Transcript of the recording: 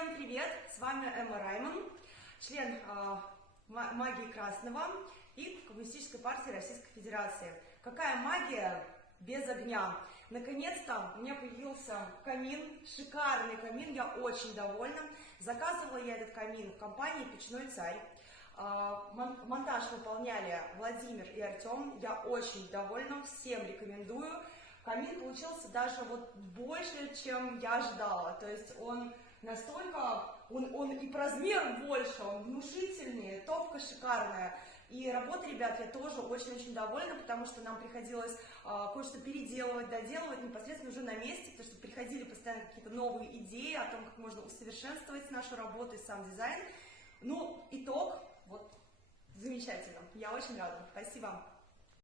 Всем привет! С вами Эмма Райман, член магии Красного и Коммунистической партии Российской Федерации. Какая магия без огня? Наконец-то у меня появился камин, шикарный камин, я очень довольна. Заказывала я этот камин в компании «Печной царь». Монтаж выполняли Владимир и Артем. Я очень довольна, всем рекомендую. Камин получился даже вот больше, чем я ожидала. То есть он настолько, он и по размеру больше, он внушительнее, топка шикарная. И работа, ребят, я тоже очень-очень довольна, потому что нам приходилось кое-что переделывать, доделывать непосредственно уже на месте, потому что приходили постоянно какие-то новые идеи о том, как можно усовершенствовать нашу работу и сам дизайн. Ну, итог, вот, замечательно. Я очень рада. Спасибо.